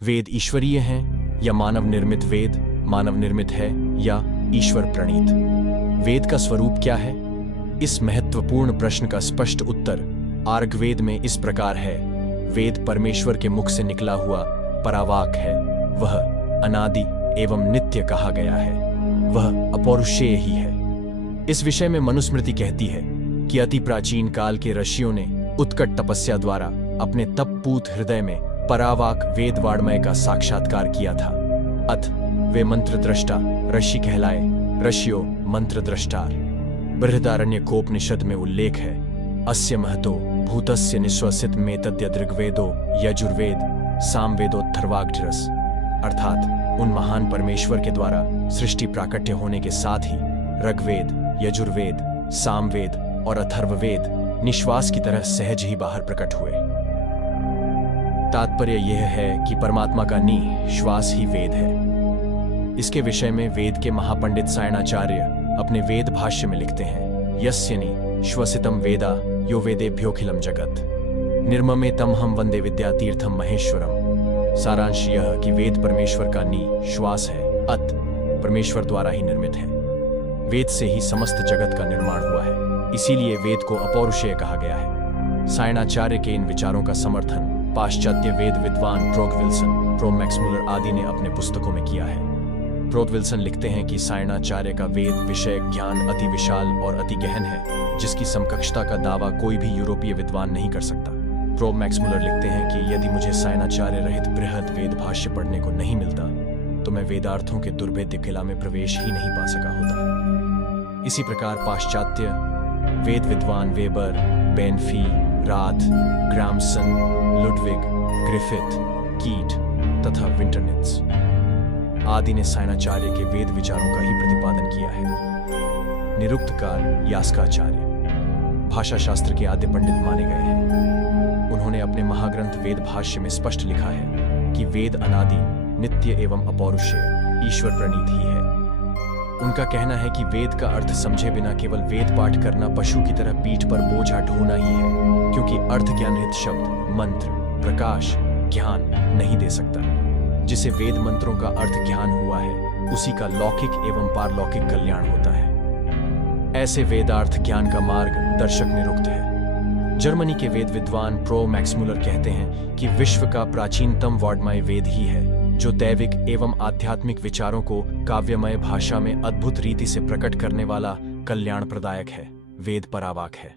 वेद ईश्वरीय हैं या मानव निर्मित? वेद मानव निर्मित है या ईश्वर प्रणीत? वेद का स्वरूप क्या है? इस महत्वपूर्ण प्रश्न का स्पष्ट उत्तर आर्गवेद में इस प्रकार है। वेद परमेश्वर के मुख से निकला हुआ परावाक है। वह अनादि एवं नित्य कहा गया है। वह अपौरुषेय ही है। इस विषय में मनुस्मृति कहती है कि अति प्राचीन काल के ऋषियों ने उत्कट तपस्या द्वारा अपने तपपूत हृदय में परावाक वेद वाङ्मय का साक्षात्कार किया था। अथ वे मंत्र दृष्टा ऋषि कहलाए। ऋषियो मंत्र द्रष्टार। बृहदारण्यकोपनिषद में उल्लेख है, अस्य महतो भूतस्य निश्वसित मेतद्य ऋग्वेदो यजुर्वेद सामवेदोत्थर्वाग्रस। अर्थात उन महान परमेश्वर के द्वारा सृष्टि प्राकट्य होने के साथ ही ऋग्वेद, यजुर्वेद, सामवेद और अथर्ववेद निश्वास की तरह सहज ही बाहर प्रकट हुए। तात्पर्य यह है कि परमात्मा का निश्वास ही वेद है। इसके विषय में वेद के महापंडित सायणाचार्य अपने वेद भाष्य में लिखते हैं, यस्य निश्वसितं वेदा यो वेदेभ्योऽखिलं जगत् निर्ममे तम हम वंदे विद्यातीर्थम महेश्वरम। सारांश यह कि वेद परमेश्वर का निश्वास है, अत परमेश्वर द्वारा ही निर्मित है। वेद से ही समस्त जगत का निर्माण हुआ है, इसीलिए वेद को अपौरुषेय कहा गया है। सायणाचार्य के इन विचारों का समर्थन पाश्चात्य वेद विद्वान प्रोगविल्सन, प्रो मैक्समुलर आदि ने अपने पुस्तकों में किया है। प्रोगविल्सन लिखते हैं कि सायणाचार्य का वेद विषय ज्ञान अति विशाल और अति गहन है, जिसकी समकक्षता का दावा कोई भी यूरोपीय विद्वान नहीं कर सकता। प्रो मैक्समुलर लिखते हैं कि यदि मुझे सायणाचार्य रहित बृहद वेद भाष्य पढ़ने को नहीं मिलता तो मैं वेदार्थों के दुर्भेद्य किला में प्रवेश ही नहीं पा सका होता। इसी प्रकार पाश्चात्य वेद विद्वान वेबर, बेनफी, राथ, ग्रामसन, लुडविग, ग्रिफिथ, कीट तथा विंटरनित्स आदि ने सायणाचार्य के वेद विचारों का ही प्रतिपादन किया है। निरुक्तकार यास्काचार्य भाषा शास्त्र के आद्य पंडित माने गए हैं। उन्होंने अपने महाग्रंथ वेद भाष्य में स्पष्ट लिखा है कि वेद अनादि, नित्य एवं अपौरुषेय ईश्वर प्रणीत ही है। उनका कहना है कि वेद का अर्थ समझे बिना केवल वेद पाठ करना पशु की तरह पीठ पर बोझा ढोना ही है, क्योंकि अर्थ ज्ञानहित शब्द, मंत्र, प्रकाश, ज्ञान नहीं दे सकता। जिसे वेद मंत्रों का अर्थ ज्ञान हुआ है, उसी का लौकिक एवं पारलौकिक कल्याण होता है। ऐसे वेदार्थ ज्ञान का मार्ग दर्शक निरुक्त है। जर्मनी के वेद विद्वान प्रो मैक्समुलर कहते हैं कि विश्व का प्राचीनतम वाङ्मय वेद ही है, जो दैविक एवं आध्यात्मिक विचारों को काव्यमय भाषा में अद्भुत रीति से प्रकट करने वाला कल्याण प्रदायक है। वेद परावाक है।